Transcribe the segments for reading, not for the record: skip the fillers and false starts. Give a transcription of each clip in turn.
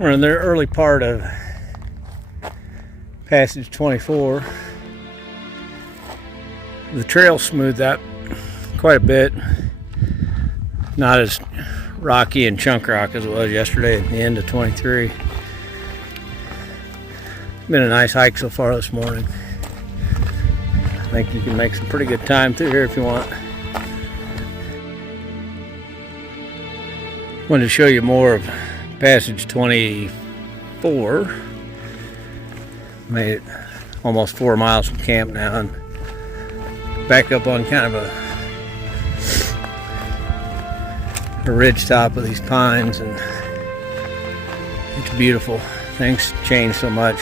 We're in the early part of Passage 24. The trail smoothed out quite a bit. Not as rocky and chunk rock as it was yesterday at the end of 23. Been a nice hike so far this morning. I think you can make some pretty good time through here if you want. Wanted to show you more of Passage 24. Made it almost 4 miles from camp now and back up on kind of a ridge top of these pines, and it's beautiful. Things change so much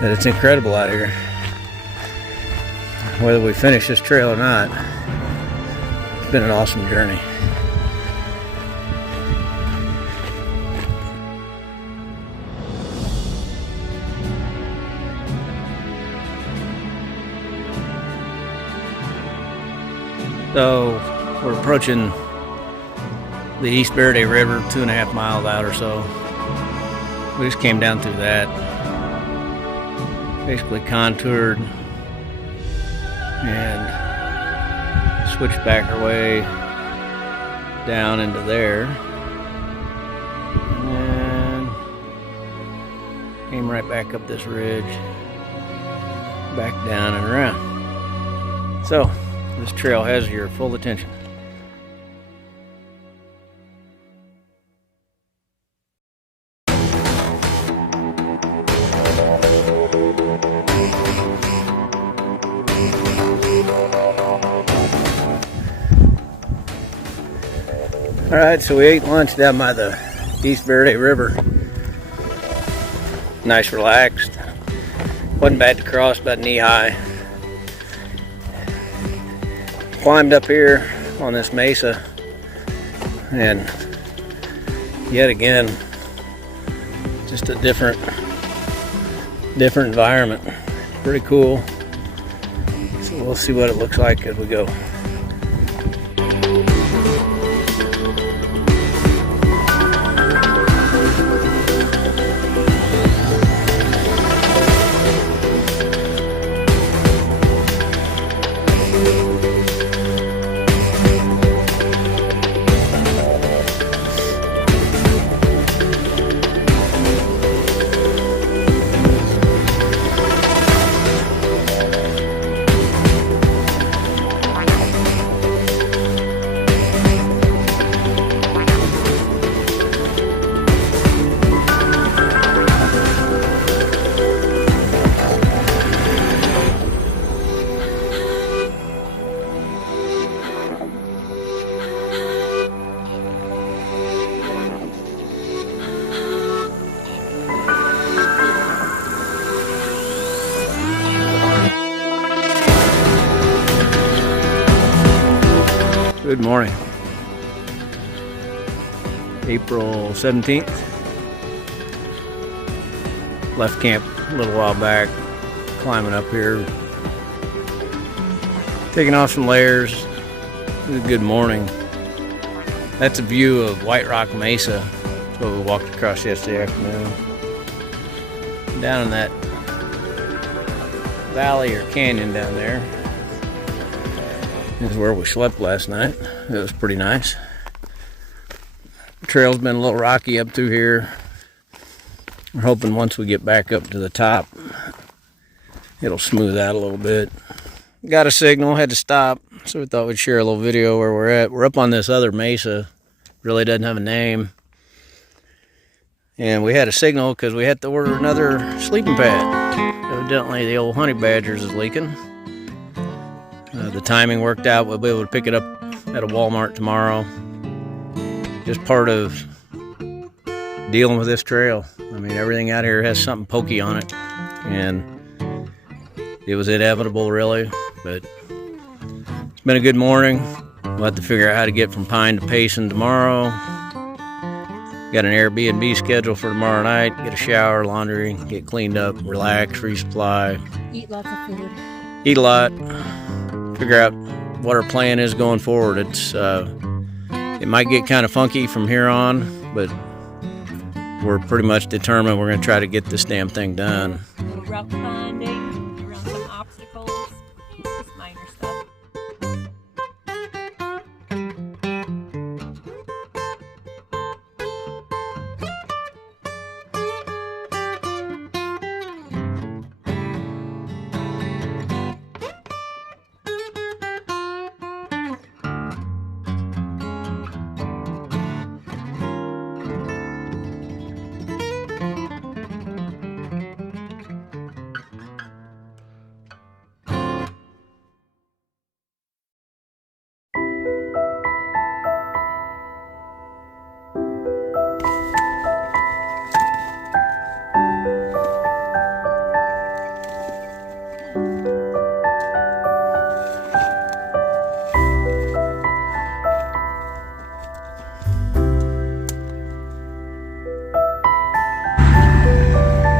that it's incredible out here. Whether we finish this trail or not, it's been an awesome journey. So we're approaching the East Verde River, 2.5 miles out or so. We just came down through that. Basically contoured and switched back our way down into there. And came right back up this ridge, back down and around. So this trail has your full attention. All right, so we ate lunch down by the East Verde River. Nice, relaxed. Wasn't bad to cross, about knee high. Climbed up here on this mesa, and yet again, just a different environment. Pretty cool. So we'll see what it looks like as we go. Good morning. April 17th. Left camp a little while back, climbing up here, taking off some layers. It was a good morning. That's a view of White Rock Mesa. That's what we walked across yesterday afternoon. Down in that valley or canyon down there is where we slept last night. It was pretty nice. The trail's been a little rocky up through here. We're hoping once we get back up to the top, it'll smooth out a little bit. Got a signal, had to stop, so we thought we'd share a little video where we're at. We're up on this other mesa, really doesn't have a name. And we had a signal because we had to order another sleeping pad. Evidently the old honey badgers is leaking. The timing worked out. We'll be able to pick it up at a Walmart tomorrow. Just part of dealing with this trail. I mean, everything out here has something pokey on it, and it was inevitable, really. But it's been a good morning. We'll have to figure out how to get from Pine to Payson tomorrow. Got an Airbnb scheduled for tomorrow night. Get a shower, laundry, get cleaned up, relax, resupply. Eat lots of food. Eat a lot. Figure out what our plan is going forward. It might get kind of funky from here on. but we're pretty much determined we're going to try to get this damn thing done. A little rough finding, around some obstacles, just minor stuff.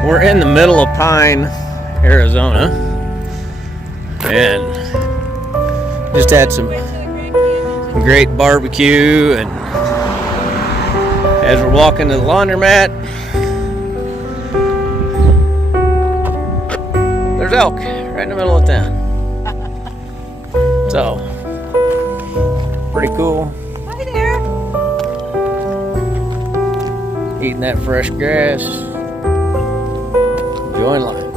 We're in the middle of Pine, Arizona, and just had some great barbecue, and as we're walking to the laundromat, there's elk right in the middle of town. So, pretty cool. Hi there. Eating that fresh grass. Enjoying life.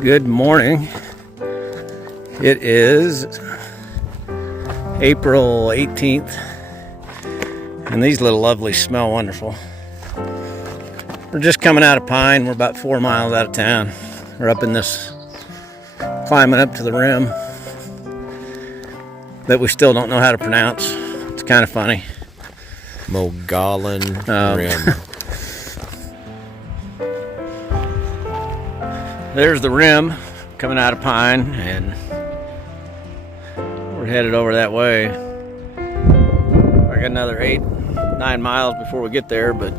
Good morning. It is April 18th, and these little lovelies smell wonderful. We're just coming out of Pine. We're about 4 miles out of town. We're up in this, climbing up to the rim that we still don't know how to pronounce. It's kind of funny. Mogollon Rim. There's the rim coming out of Pine, and we're headed over that way. I got another 8-9 miles before we get there, but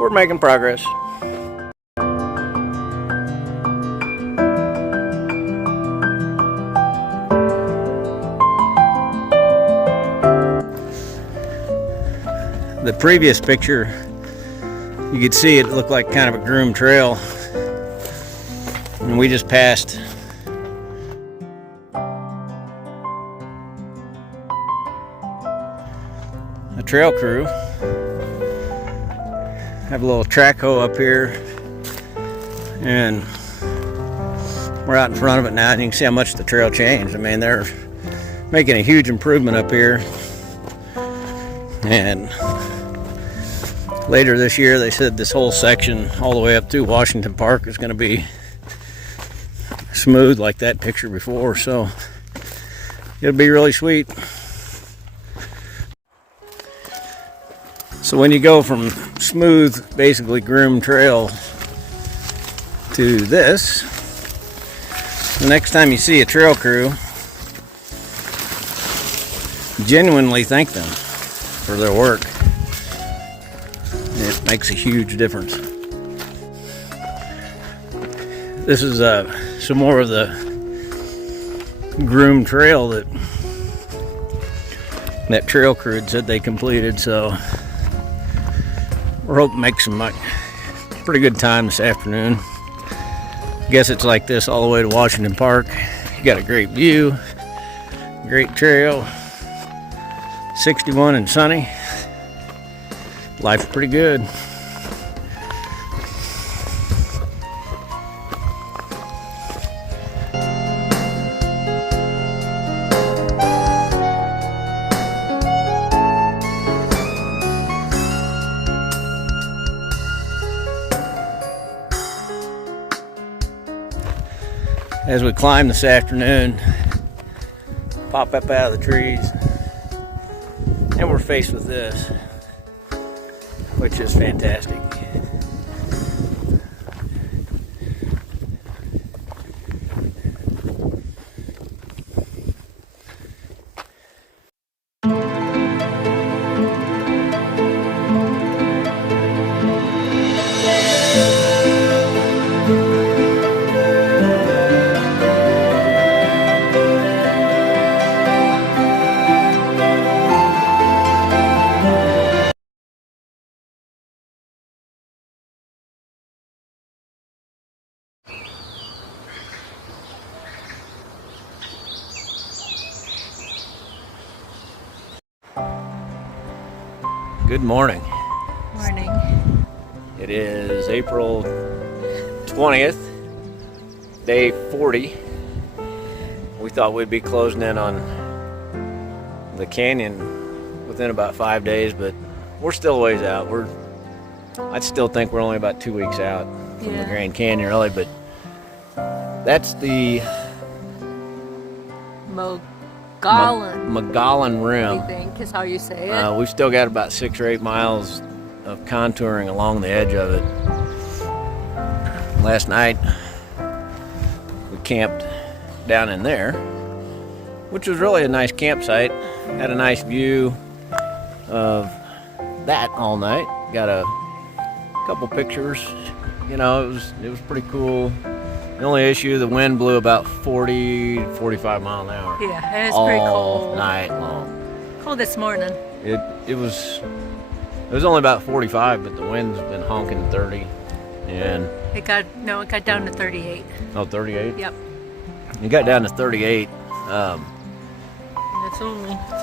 we're making progress. The previous picture, you could see it looked like kind of a groomed trail. And we just passed a trail crew. Have a little track hoe up here, and we're out in front of it now, and you can see how much the trail changed. I mean, they're making a huge improvement up here, and later this year they said this whole section all the way up to Washington Park is going to be smooth like that picture before, so it'll be really sweet. So when you go from smooth, basically groomed trail to this, the next time you see a trail crew, genuinely thank them for their work. It makes a huge difference. This is some more of the groomed trail that trail crew had said they completed, so we're hoping to make some pretty good time this afternoon. Guess it's like this all the way to Washington Park. You got a great view, great trail, 61 and sunny. Life's pretty good. as we climb this afternoon, pop up out of the trees, and we're faced with this, which is fantastic. Good morning. Morning. It is April 20th, day 40. We thought we'd be closing in on the canyon within about 5 days, but we're still a ways out. I'd still think we're only about 2 weeks out from the Grand Canyon, really, but that's the Mogollon Rim. I think is how you say it. We've still got about 6 or 8 miles of contouring along the edge of it. Last night we camped down in there, which was really a nice campsite. Had a nice view of that all night. Got a couple pictures. You know, it was pretty cool. The only issue, the wind blew about 40, 45 mile an hour. Yeah, it was all pretty cold. Night long. Cold this morning. It was only about 45, but the wind's been honking 30, and It got down to 38. oh, 38. Yep. It got down to 38. And it's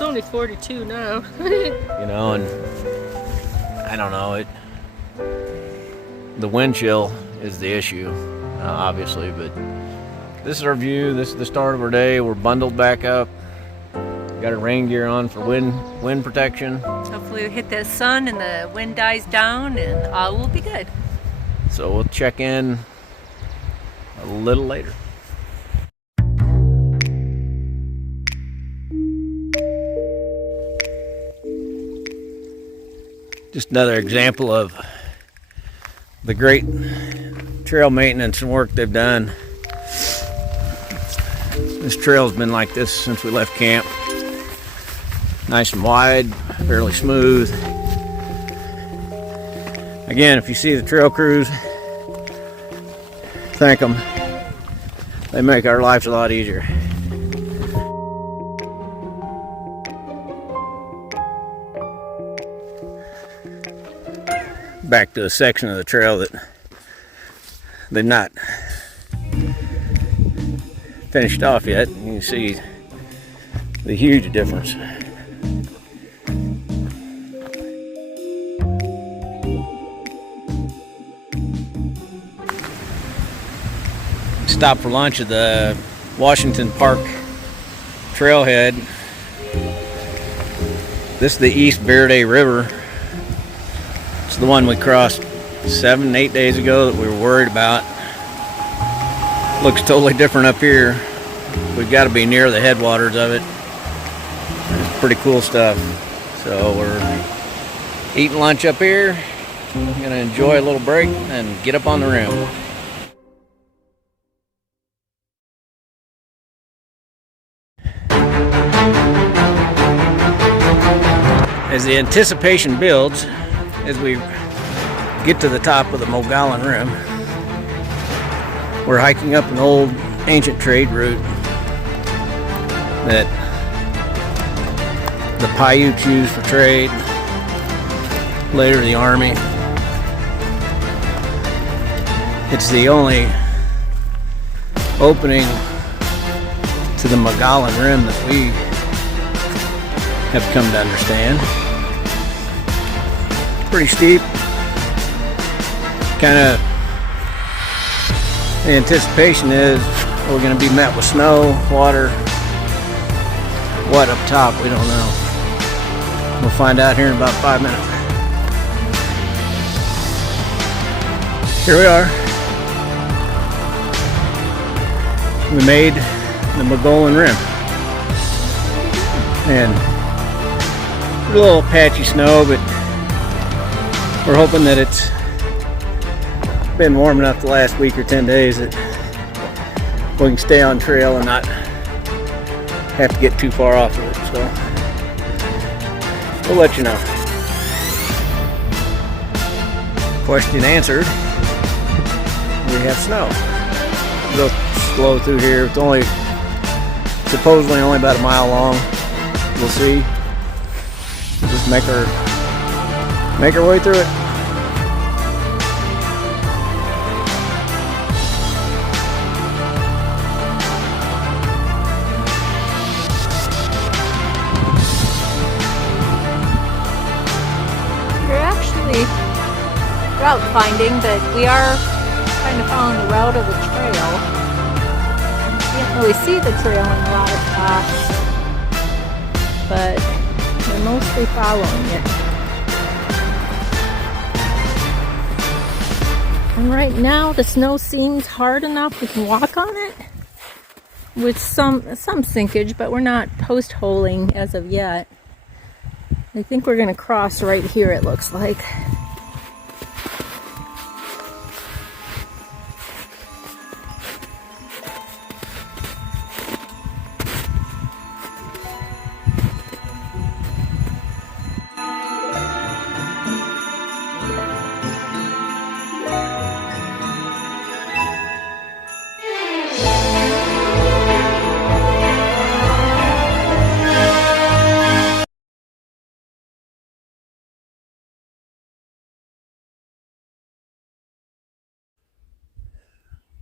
only 42 now. You know, and I don't know it. The wind chill is the issue, obviously, but this is our view. This is the start of our day. We're bundled back up. Got our rain gear on for wind protection. Hopefully we hit that sun and the wind dies down and all will be good. So we'll check in a little later. Just another example of the great trail maintenance and work they've done. This trail's been like this since we left camp. Nice and wide, fairly smooth. Again, if you see the trail crews, thank them. They make our lives a lot easier. Back to a section of the trail that they've not finished off yet. You can see the huge difference. Stopped for lunch at the Washington Park trailhead. This is the East Verde River. It's the one we crossed 7-8 days ago that we were worried about. Looks totally different up here. We've got to be near the headwaters of it. It's pretty cool stuff. So we're eating lunch up here. Gonna enjoy a little break and get up on the rim. As the anticipation builds, as we get to the top of the Mogollon Rim, we're hiking up an old ancient trade route that the Paiutes used for trade, later the Army. It's the only opening to the Mogollon Rim that we have come to understand. Pretty steep. Kind of the anticipation is we're going to be met with snow, water. What up top, we don't know. We'll find out here in about 5 minutes. Here we are. we made the Mogollon Rim. And a little patchy snow, but we're hoping that it's been warm enough the last week or 10 days that we can stay on trail and not have to get too far off of it. So we'll let you know. Question answered. We have snow. We'll go slow through here. It's only supposedly only about a mile long. We'll see. We'll just make our way through it. You're actually route finding, but we are kind of following the route of the trail. You can't really see the trail in a lot of spots, but we're mostly following it. And right now the snow seems hard enough we can walk on it with some sinkage, but we're not post-holing as of yet. I think we're going to cross right here, it looks like.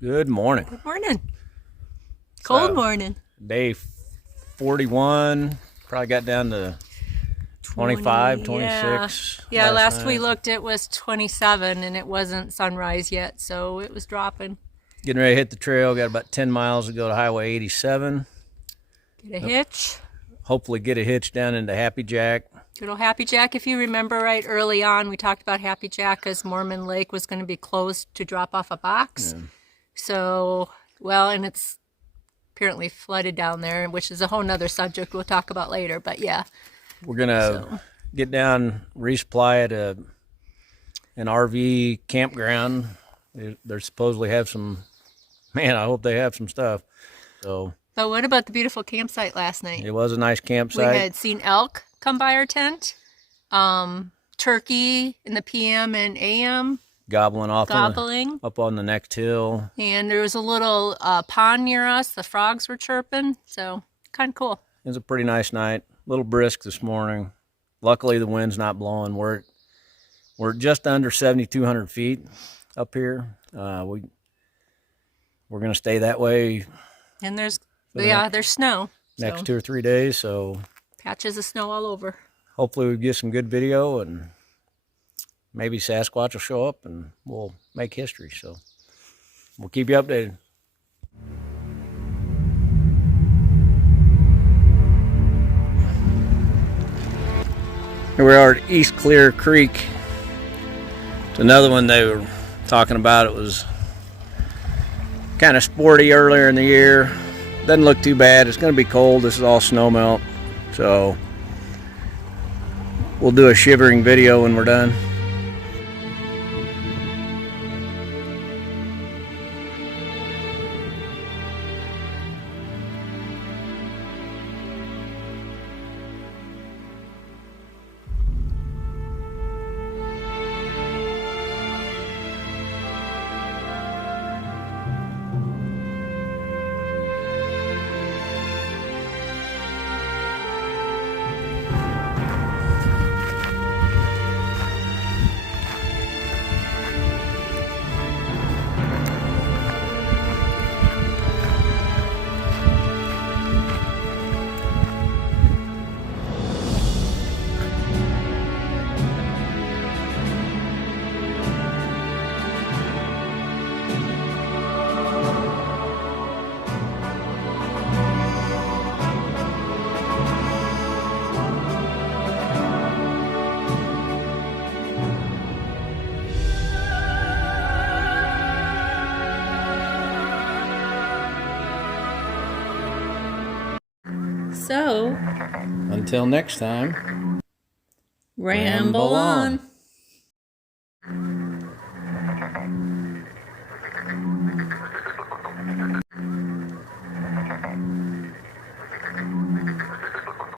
Good morning. Good morning. Cold morning. Day 41. Probably got down to 25, 26. Yeah, last we night. looked it was 27 and it wasn't sunrise yet, so it was dropping. Getting ready to hit the trail. Got about 10 miles to go to Highway 87. Get a hitch. Hopefully get a hitch down into Happy Jack. Good old Happy Jack. If you remember right early on, we talked about Happy Jack because Mormon Lake was going to be closed to drop off a box. Yeah. So, well, and it's apparently flooded down there, which is a whole nother subject we'll talk about later, but yeah. We're going to get down, resupply at an RV campground. They supposedly have some, man, I hope they have some stuff. So. But what about the beautiful campsite last night? It was a nice campsite. We had seen elk come by our tent, turkey in the PM and AM. Gobbling off Gobbling. up on the next hill. And there was a little pond near us. The frogs were chirping, so kind of cool. It was a pretty nice night. A little brisk this morning. Luckily, the wind's not blowing. We're just under 7,200 feet up here. We're going to stay that way. And there's snow. Next so 2 or 3 days, so patches of snow all over. hopefully we get some good video and maybe Sasquatch will show up and we'll make history. So we'll keep you updated. Here we are at East Clear Creek. It's another one they were talking about. It was kind of sporty earlier in the year. Doesn't look too bad. It's going to be cold. This is all snow melt. So we'll do a shivering video when we're done. Until next time, Ramble on.